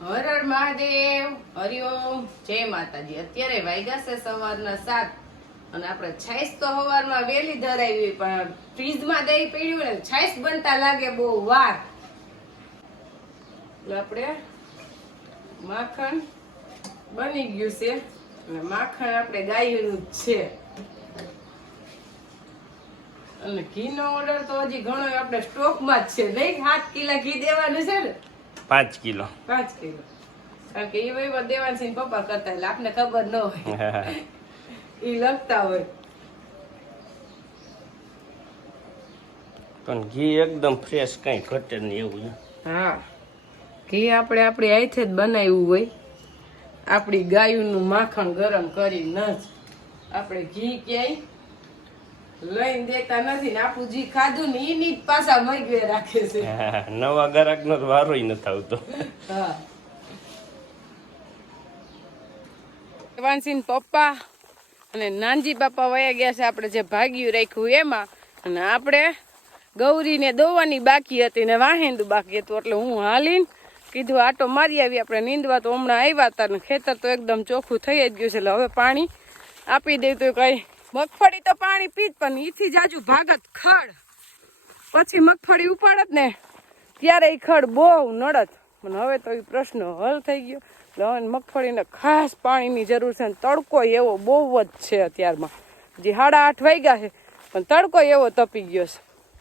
હર હર મહાદેવ, હરિઓમ, જય માતાજી. અત્યારે વાગ્યા છે સવારના 7 અને આપણે છાશ તો સવારમાં વેલી ધરાવી, પણ ફ્રીજમાં દહીં પડ્યું ને છાશ બનતા લાગે બહુ વાર. આપણે માખણ બની ગયું છે અને માખણ આપણે ગાયનું જ છે. અને ઘીનો ઓર્ડર તો હજી ઘણો આપણે સ્ટોકમાં જ છે. નહીં 7 કિલો ઘી દેવાનું છે ને, 5 કિલો. 5 કિલો. કારણ કે એ વહીવટ દેવાનસિંહ પપ્પા કરતા એટલે આપને ખબર ન હોય, એ લખતા હોય. પણ ઘી એકદમ ફ્રેશ, કઈ ઘટે નહીં એવું. હા, ઘી આપણે આપણી હાથે જ બનાવ્યું હોય. આપણી ગાયનું માખણ ગરમ કરીને જ આપણે ઘી ક્યાંય લઈને દેતા નથી ને આપણું જે ખાધું ને એની જ પાછા મગવે રાખે છે. નવા ગ્રાહક નો વારોય નથી આવતો. હા, દેવાનસિંહ પપ્પા અને નાનજી બાપા વયા ગયા છે આપણે જે ભાગ્યું રાખ્યું એમાં. અને આપણે ગૌરીને દોવાની બાકી હતી ને વાહેંદુ બાકી હતું, એટલે હું હાલીને કીધું આટો મારી આવી. આપણે નીંદવા તો હમણાં આવ્યા હતા ને ખેતર તો એકદમ ચોખ્ખું થઈ જ ગયું છે, એટલે હવે પાણી આપી દે તો કઈ. મગફળી તો પાણી પીત, પણ ઈથી જાજુ ભાગત ખડ, પછી મગફળી ઉપાડત ને ત્યારે એ ખડ બહુ નડત. પણ હવે તો એ પ્રશ્ન હલ થઈ ગયો. એટલે હવે મગફળીને ખાસ પાણીની જરૂર છે. તડકો એવો બહુ જ છે અત્યારમાં, હજી 8:30 વાગ્યા છે પણ તડકો એવો તપી ગયો છે.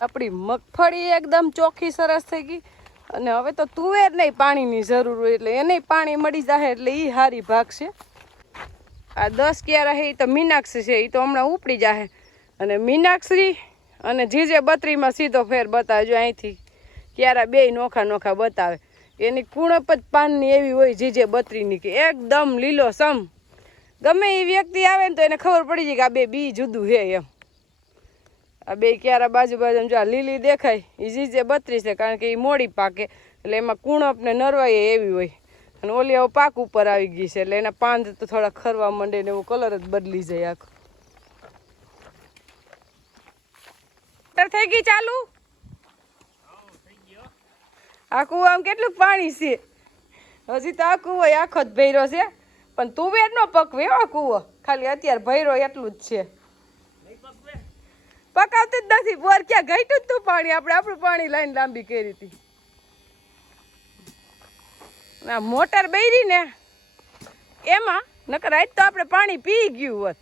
આપણી મગફળી એકદમ ચોખ્ખી સરસ થઈ ગઈ. અને હવે તો તુવેર નહીં પાણીની જરૂર હોય એટલે એને પાણી મળી જાય, એટલે એ સારી ભાગ છે. આ 10 ક્યારા છે એ તો મીનાક્ષી છે, એ તો હમણાં ઉપડી જાય. અને મીનાક્ષી અને જીજે 32માં સીધો ફેર બતાવે. જો અહીંથી ક્યારા બે નોખા નોખા બતાવે. એની કુણપ જ પાનની એવી હોય જીજે 32ની કે એકદમ લીલો સમ. ગમે એ વ્યક્તિ આવે ને તો એને ખબર પડી જાય કે આ બે બી જુદું છે એમ. આ બે ક્યારા બાજુ બાજુ જો આ લીલી દેખાય એ જીજે 32 છે, કારણ કે એ મોડી પાકે એટલે એમાં કુણપ ને નરવાઈ એવી હોય. અને ઓલી હવે પાક ઉપર આવી ગઈ છે એટલે એના પાંદ તો થોડા ખરવા માંડે ને એવો કલર જ બદલી જાય આખો. થઈ ગઈ ચાલુ. આ કુવામાં કેટલું પાણી છે, હજી તો આ કુવો આખો જ ભર્યો છે. પણ તુવેર નો પકવે આ કુવો, ખાલી અત્યારે ભર્યો એટલું જ છે. પકાવતું જ નથી. બોર ક્યાં ઘટ્યું જ તું પાણી, આપણે આપણું પાણી લાઈન લાંબી કરી હતી. ના મોટર બૈરી ને એમાં નકર આજ તો આપણે પાણી પી ગયું હોત.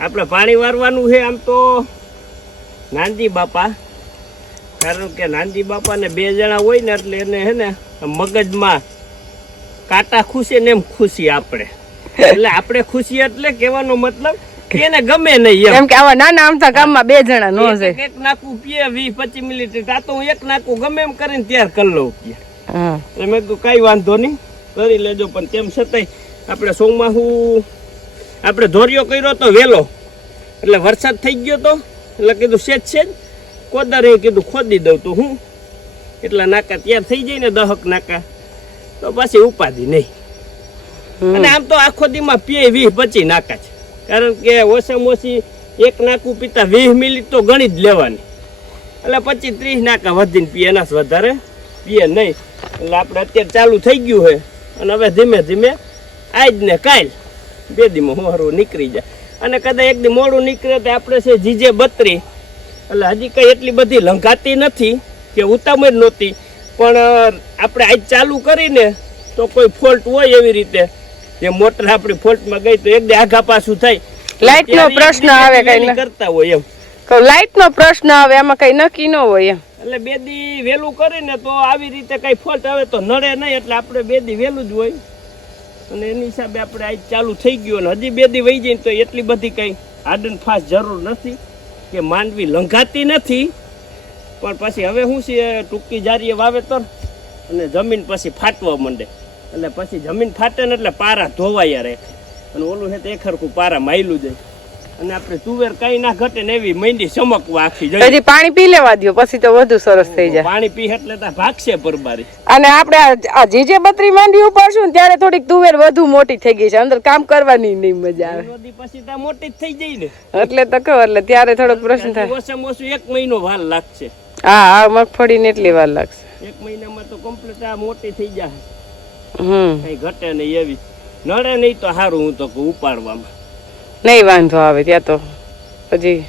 આપણે પાણી વારવાનું છે આમ તો નાનજી બાપા, કારણ કે નાનજી બાપા ને 2 જણા હોય ને એટલે એને હે ને મગજમાં કાંટા ખુશી ને એમ ખુશી આપણે. એટલે આપણે ખુશી એટલે કહેવાનો મતલબ એને ગમે નહીં એમ કે આવા નાના આમથા ગામમાં 2 જણા નો છે. એક નાકું પીએ 20-25 મિનિટ, આ તો હું એક નાકું ગમે એમ કરીને તૈયાર કરી લઉં. એટલે મેં કીધું કઈ વાંધો નહીં, કરી લેજો. પણ તેમ છતાંય આપણે સોમાહુ આપણે ધોરિયો કર્યો તો વહેલો, એટલે વરસાદ થઈ ગયો તો એટલે કીધું સેજ કોદારે કીધું ખોદી દઉં તો હું એટલા નાકા તૈયાર થઈ જાય ને 10 નાકા તો પાછી ઉપાધિ નહીં. અને આમ તો આખો દીમાં પીએ 20-25 નાકા છે, કારણ કે ઓછામાં ઓછી એક નાકું પીતા 20 મિનિટ તો ગણી જ લેવાની. એટલે 25-30 નાકા વધીને પીએ, એના વધારે પીએ નહીં. એટલે આપણે અત્યારે ચાલુ થઈ ગયું છે અને હવે ધીમે ધીમે આજ ને કાલ 2 દીમાં હોરું નીકળી જાય. અને કદાચ એક દી મોડું નીકળે તો આપણે છે જીજે 32, એટલે હજી કઈ એટલી બધી લંઘાતી નથી કે ઉતામળ નહોતી. પણ આપણે આજ ચાલુ કરીને તો કોઈ ફોલ્ટ હોય એવી રીતે જે મોટર આપણી ફોલ્ટમાં ગઈ તો એક દી આગા પાછું થાય. લાઈટ નો પ્રશ્ન આવે, કઈ કરતા હોય એમ લાઈટ નો પ્રશ્ન આવે, એમાં કઈ નક્કી ન હોય એમ. એટલે 2 દી વહેલું કરીને તો આવી રીતે કઈ ફોલ્ટ આવે તો નડે નહીં, એટલે આપણે 2 દી વહેલું જ હોય. અને એની હિસાબે આપણે આજ ચાલુ થઈ ગયું. અને હજી 2 દી વહી જાય તો એટલી બધી કઈ હાર્ડ એન્ડ ફાસ્ટ જરૂર નથી કે માંડવી લંઘાતી નથી. પણ પછી હવે શું છે, ટૂંકી જારીએ વાવેતર અને જમીન પછી ફાટવા માંડે, એટલે પછી જમીન ફાટે ને એટલે પારા ધોવાયા રહે. અને ઓલું છે તો એક હરખું પારા માયલું જાય. અને આપણે તુવેર કઈ ના ઘટે ને એવી મંડી ચમકવા આખી જાય. હજી પાણી પી લેવા દો પછી તો વધુ સરસ થઈ જાય. પાણી પી એટલે તો ભાગશે પરબારી. અને આપણે આ જીજે 32 માંડવી ઉપાડશું ને ત્યારે થોડીક તુવેર વધુ મોટી થઈ ગઈ છે, અંદર કામ કરવાની નહીં મજા આવે. પછી તો મોટી જ થઈ જાય ને, એટલે તો કહો. એટલે ત્યારે થોડોક પ્રશ્ન થાય. ઓછામાં ઓછું 1 મહિનો વાર લાગશે. હા, મગફળી ને એટલી વાર લાગશે. 1 મહિનામાં તો કમ્પ્લીટ આ મોટી થઈ જાય, કઈ ઘટે નહીં એવી. નડે નહીં તો સારું, હું તો કહું ઉપાડવામાં નહીં વાંધો આવે ત્યાં તો પછી.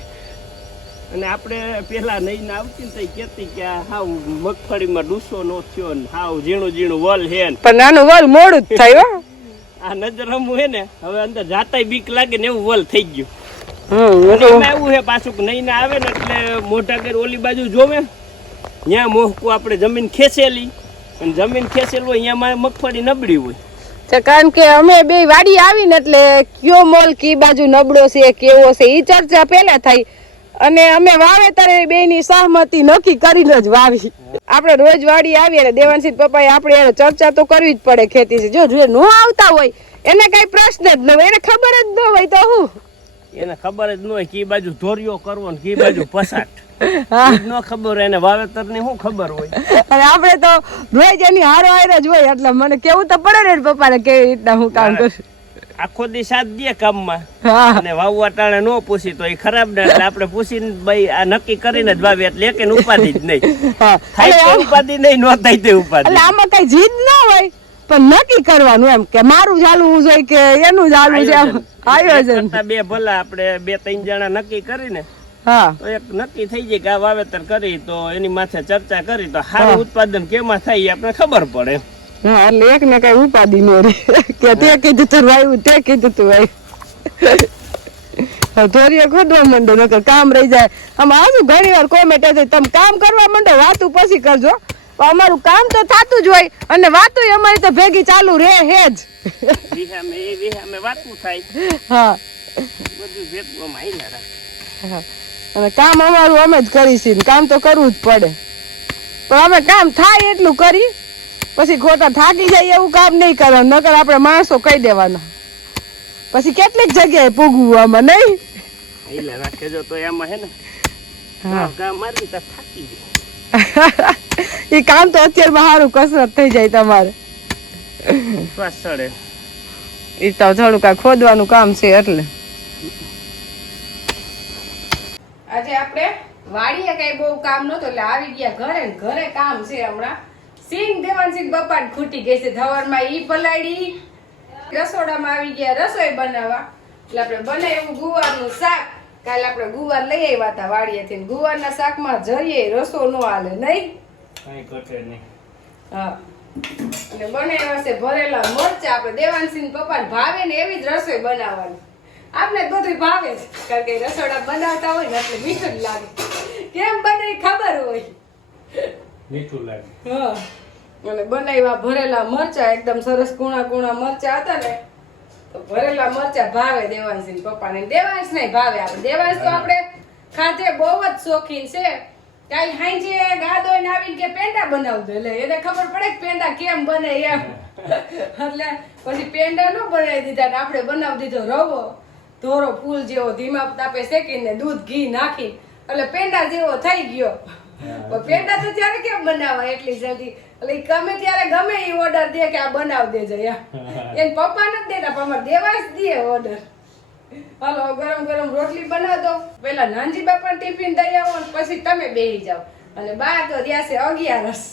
અને આપણે પેલા નહીં ને આવતી ને તો કેતી કે હાવ મગફળીમાં ડૂસો નો થયો ને હાવ ઝીણું ઝીણું વલ હે ને, પણ નાનું વલ મોડું જ થાય હો. આ નજર રમવું હે ને હવે અંદર જાતાય બીક લાગે ને એવું વલ થઈ ગયું. એમાં એવું હે પાછું કે નહીં ને આવે ને એટલે મોઢા કરી ઓલી બાજુ જોવે, ત્યાં મોહકું આપણે જમીન ખેંચેલી, અને જમીન ખેંચેલું હોય અહીંયા મગફળી નબળી હોય. કારણ કે અમે બે વાડી આવીને એટલે કયો મોલ કી બાજુ નબળો છે કેવો છે એ ચર્ચા પેલા થઈ, અને અમે વાવેતર બે ની સહમતી નક્કી કરીને જ વાવી. આપણે રોજ વાડી આવીએ ને દેવાંશી પપ્પાએ આપણે એને ચર્ચા તો કરવી જ પડે ખેતી છે. જો નો આવતા હોય એને કઈ પ્રશ્ન જ ન હોય, એને ખબર જ ન હોય તો હું એને ખબર જ ન હોય કી બાજુ ધોરિયો કરવો ને કી બાજુ પસાટ ન ખબર હોય, એને વાવેતર ની શું ખબર હોય. અને આપણે તો રોજ એની હારો હાર જ હોય એટલે મને કેવું તો પડે ને પપ્પાને કેવી રીતના હું કામ કરું. આખો દી સાથ દે કામમાં અને વાવવા ટાણે નો પૂછી તો એ ખરાબ ને, એટલે આપણે પૂછીને ભાઈ આ નક્કી કરીને જ વાવી એટલે એક ઉપાધિ જ નહીં થાય, ઉપાધિ નહીં નો થાય તે ઉપાધિ. એટલે આમાં કઈ જીદ ના હોય પણ નક્કી કરવાનું એમ કે મારું ચાલવું જોઈએ કે એનું ચાલવું છે, આયોજન. બે ભલા આપણે 2-3 જણા નક્કી કરીને તો એક નક્કી થઈ જાય કે આ વાવેતર કરી તો એની માથે ચર્ચા કરી તો સારું ઉત્પાદન કેમાં થાય એ આપણે ખબર પડે. હા, એટલે એક ને કઈ ઉપાધિ નો રે કે તે કીધું તું વાવ્યું તે કીધું તું વાવ્યું, ધોરીએ ખોદવા માંડો નકર કામ રહી જાય. આમાં આજુ ઘણી વાર કોમેન્ટ હશે તમે કામ કરવા માંડો વાતું પછી કરજો, અમારું કામ તો થતું જ હોય અને વાતું અમારી તો ભેગી ચાલુ રહે હે જ. વાતું થાય હા બધું ભેગું માયલા રાખે, અને કામ અમારું અમે જ કરીશું, કામ તો કરવું જ પડે. પણ અમે કામ થાય એટલું કરી પછી ખોટા થાકી જાય એવું કામ નહીં કરવાનું, નકર આપણે માણસો કહી દેવાના પછી કેટલીક જગ્યાએ પૂગવું આમાં નહીં. એટલે રાખેજો તો એમાં હે ને કામ મારી તો થાકી જાય એ કામ તો અત્યારમાં સારું કસરત થઈ જાય તમારે. શ્વાસ ચડે એ તો થોડું કાંઈ ખોદવાનું કામ છે એટલે. આજે આપણે વાડીએ કઈ બહુ કામ નહોતું એટલે આવી ગયા ઘરે, ઘરે કામ છે હમણાં. સિંગ દેવાંશી બપ્પા ખૂટી ગઈ છે, ધવરમાં ઈ પલાળી, રસોડામાં આવી ગયા રસોઈ બનાવવા. એટલે આપણે બનાવ્યું ગુવારનું શાક. કાલે આપણે ગુવાર લઈ આવ્યા હતા વાડીએથી, ગુવારના શાકમાં જરીએ રસો નો હાલે નહીં, કઈ ઘટે નહીં. હા, એટલે બનાવ્યા છે ભરેલા મરચા. આપણે દેવાંશી પપ્પાને ભાવે ને એવી જ રસોઈ બનાવવાની. આપણે બધું ભાવે છે કારણ કે રસોડા બનાવતા હોય ને એટલે મીઠું જ લાગે. કેમ બને ખબર હોય, મીઠું લાગે. હા, અને બનાવ્યા ભરેલા મરચા, એકદમ સરસ કુણા કુણા મરચા હતા ને, તો ભરેલા મરચા ભાવે દેવાંશી પપ્પાને. દેવાંશ નહીં ભાવે. આપણે દેવાંશ તો આપણે ખાધે બહુ જ શોખીન છે. કાલ હાંજે ગાદોઈને આવીને કે પેંડા બનાવજો, એટલે એને ખબર પડે કે પેંડા કેમ બને એમ. એટલે પછી પેંડા ન બનાવી દીધા ને આપણે બનાવી દીધો રવો ધોરો ફૂલ જેવો, ધીમા તાપે શેકીને દૂધ ઘી નાખી એટલે પેંડા જેવો થઈ ગયો. પેંડા તો ત્યારે કેમ બનાવવા એટલી જલ્દી, એટલે ગમે ત્યારે ગમે એ ઓર્ડર દે કે આ બનાવી દેજો એને પપ્પા નથી દેતા પણ અમારે દેવાય જ દે ઓર્ડર. હાલો ગરમ ગરમ રોટલી બનાવ દો, પેલા નાનજી બાપા ટિફિન દઈ આવો પછી તમે બેસી જાઓ, અને બા તો રહ્યા છે 11.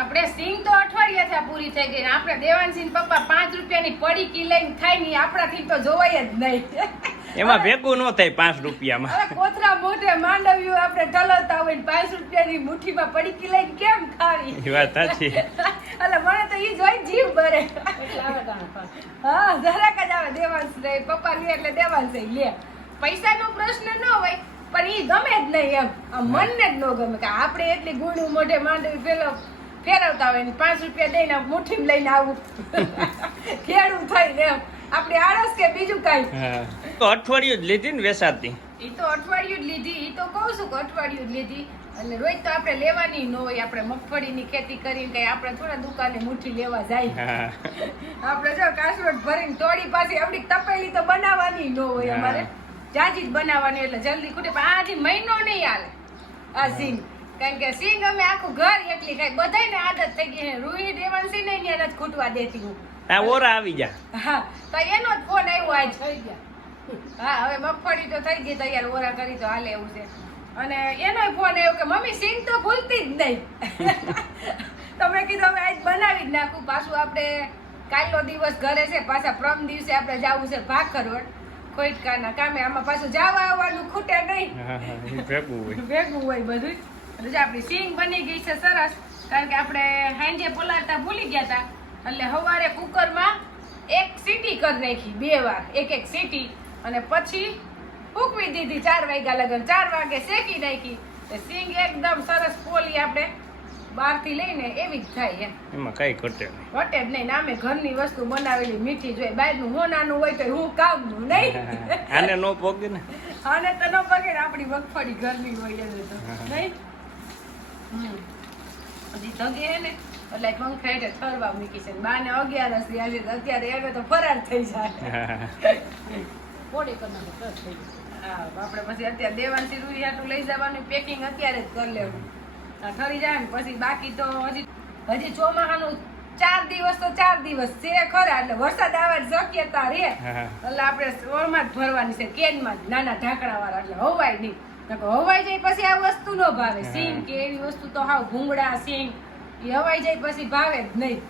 આપણે સિંગ તો અઠવાડિયા થયા પૂરી થઈ ગઈ, આપણે દેવાંશી પપ્પા 5 રૂપિયાની પડીકી લઈને ખાઈ ની આપણાથી તો જોવાય જ નહીં. એમાં ભેગું ન થાય 5 રૂપિયામાં. અરે કોથરા મોઢે માંડવ્યું આપણે ઠલવતા હોય ને 5 રૂપિયાની મુઠ્ઠીમાં પડીકી લઈને કેમ ખાવી? એ વાત સાચી. એટલે મને તો ઈ જોઈ જીવ ભરે. હા, જરાક જ આવે દેવાંશ લે પપ્પા લે એટલે દેવાંશ લે. પૈસાનો પ્રશ્ન ન હોય પણ ઈ ગમે જ નહીં એમ, આ મનને જ ન ગમે કે આપણે એટલી ગુણું મોઢે માંડવી પેલો ફેરવતા હોય ને 5 રૂપિયા દઈને મુઠ્ઠી લઈને આવું ખેડું થઈને એમ. આપણે આળસ કે બીજું કઈ. તો અઠવાડિયું જ લીધી ને વેસાતી, ઈ તો અઠવાડિયું જ લીધી. ઈ તો કહું છું કે અઠવાડિયું જ લીધી. એટલે રોજ તો આપણે લેવાની ન હોય, આપણે મગફળીની ખેતી કરીને કઈ આપણે થોડા દુકાને મુઠ્ઠી લેવા જાય. આપણે જો કાસરોટ ભરીને તોડી પાછી આપડી તપેલી તો બનાવવાની ન હોય અમારે, જાજી જ બનાવવાની એટલે જલ્દી ખૂટે. પણ આજી મહિનો નહીં હાલે આ સિંગ, કારણ કે સિંગ અમે આખું ઘર એકલી ખાઈ, બધાને આદત થઈ ગઈ. રૂહી દેવાંશી ને એને જ ખૂટવા દેતી હું. હા, ઓરા આવી જા. હા, તો એનો જ ફોન આવ્યો આજ. થઈ ગયા. હા, હવે મગફળી તો થઈ ગઈ તૈયાર, ઓરા કરી તો હાલે એવું છે. અને એનો ફોન આવ્યો કે મમ્મી સિંગ તો ભૂલતી જ નહીં. તો મેં કીધું હવે આજ બનાવી જ નાખું. પાછું આપણે કાલનો દિવસ ઘરે છે, પાછા પ્રમ દિવસે આપણે જવું છે ભાખરવડ કોઈટકાના કામે. આમાં પાછું જવા આવવાનું ખૂટે નહીં, ભેગું હોય બધું. એટલે આપણી સિંગ બની ગઈ છે સરસ, કારણ કે આપણે હાંજે પલાળતા ભૂલી ગયા હતા. એટલે સવારે કુકરમાં એક સીટી કરી નાખી, 2 વાર એક સીટી, અને પછી ફૂંકવી દીધી 4 વાગ્યા લગન. 4 વાગે શેકી નાખી. સિંગ એકદમ સરસ પોલી આપણે બહારથી લઈને એવી જ થાય એમાં કઈ ઘટે જ નહીં. નામે ઘરની વસ્તુ બનાવેલી મીઠી જોઈએ. બહારનું હોનાનું હોય તો હું કામનું નહીં. આને નો પોગે ને, આને તો ન પગે ને, આપણી મગફળી ઘરની હોય એને તો નહીં. હજી ધગે હે ને એટલે પંખા હેઠે ઠરવા મૂકી છે. બાને 11 થી આજે અત્યારે એને તો ફરાર થઈ જાય. પોડી કરનાર થઈ જાય. હા, આપણે પછી અત્યારે દેવાનથી રૂઈ હાટું લઈ જવાનું પેકિંગ અત્યારે જ કરી લેવું. ઠરી જાય ને પછી બાકી તો હજી ચોમાસાનું 4 દિવસ તો 4 દિવસ છે ખરા. એટલે વરસાદ આવવાની શક્યતા રે એટલે આપણે ઓળમાં જ ભરવાની છે, કેનમાં જ, નાના ઢાંકણા વાળા. એટલે હવાય નહીં, હવાઈ જાય પછી આ વસ્તુ ન ભાવે. સિંગ કે એવી વસ્તુ તો હાવ ભૂંગળા સિંગ એ હવાઈ જાય પછી ભાવે જ નહીં.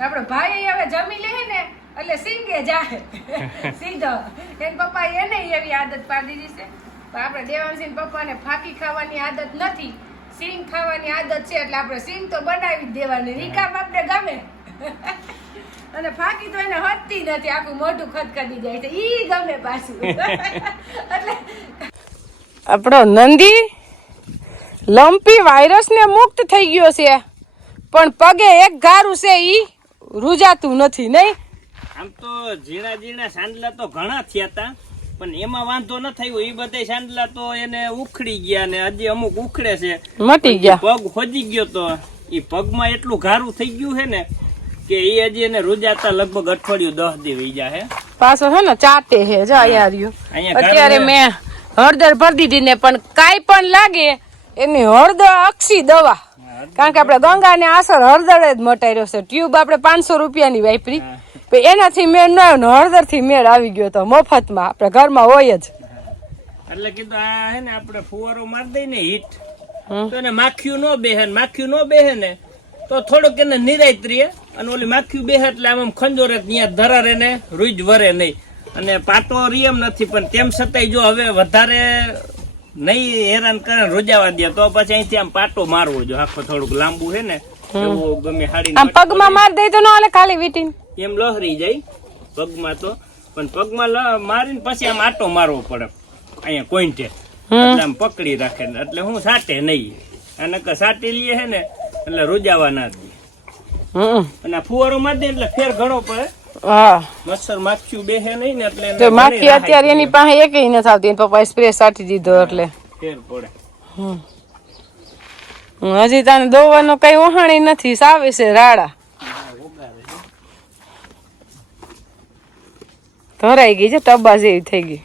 આપણે ભાઈ હવે જમી લે ને એટલે સિંગે જાય સીધો. એને પપ્પા એને એવી આદત પાડી દીધી છે. આપણે દેવાંશી પપ્પાને ફાકી ખાવાની આદત નથી, સિંગ ખાવાની આદત છે. એટલે આપણે સિંગ તો બનાવી જ દેવાની, રીકામ આપણે ગમે. અને ફાકી તો એને હટતી નથી, આખું મોઢું ખદખદી જાય છે, ઈ ગમે પાછું. એટલે આપણો નંદી લંપી વાયરસ ને મુક્ત થઈ ગયો છે, પણ પગે એક ગારું છે ઈ રૂજાતું નથી નહીં. આમ તો ઝીણા ઝીણા સાંડલા તો ઘણા થયા હતા, પણ એમાં વાંધો ન થયો. એ બધા સાંડલા તો એને ઉખડી ગયા ને હજી અમુક ઉખડે છે, મટી ગયા. પગ ખોજી ગયો તો એ પગમાં એટલું ઘારું થઈ ગયું છે ને કે એ હજી એને રૂજાતા લગભગ અઠવાડિયું 10 દી વઈ જાય. પાછો છે ને ચાટે હે જા યાર. અત્યારે મેં હળદર ભરી દીધી ને, પણ કાઈ પણ લાગે એની હળદર અક્ષી દવા, કારણ કે આપણે ગંગાને આસર હળદર જ મટાડ્યો છે. ટ્યુબ આપણે 500 રૂપિયાની વાપરી, એનાથી મેળ ન આવ્યો ને હળદર થી મેળ આવી ગયો તો મફતમાં આપણે ઘરમાં હોય જ. એટલે કીધું આ હે ને આપણે ફુવારો મારી દઈ ને હીટ તો એને માખીયું ન બેહે ને તો થોડુંક એને નિરાયત રહે. અને ઓલી માખીયું બેહે એટલે આમ ખંજોરે ત્યાં ધરાર એને રૂજ વરે નહીં. અને પાટો રીએમ નથી, પણ તેમ છતાંય જો હવે વધારે નહીં હેરાન કરે રોજાવા દે તો પછી અહીંથી આમ પાટો મારવો જો. આખો થોડુંક લાંબુ છે ને એવું ગમે હાડી પગમાં માર દઈ તો ન હાલે, ખાલી વીટીને એમ લહરી જાય પગમાં તો. પણ પગમાં મારીને પછી આમ આટો મારવો પડે અહીંયા કોઈન્ટે, એટલે આમ પકડી રાખે ને એટલે હું સાટે નહીં. અને સાટી લઈએ છે ને એટલે રોજાવા ના દે. અને આ ફુવારો મારી દે એટલે ફેર ઘણો પડે. હા, મચ્છર માખીયું બેહે નહીં ને એટલે તો માખી અત્યારે એની પાસે એકય નથી આવતી. પપ્પાએ સ્પ્રે સાટી દીધો એટલે ફેર પડે. હજી તને દોવાનો કઈ વહાણી નથી, સાવે છે રાડા. ધરાઈ ગઈ છે, ટબ્બા જેવી થઈ ગઈ.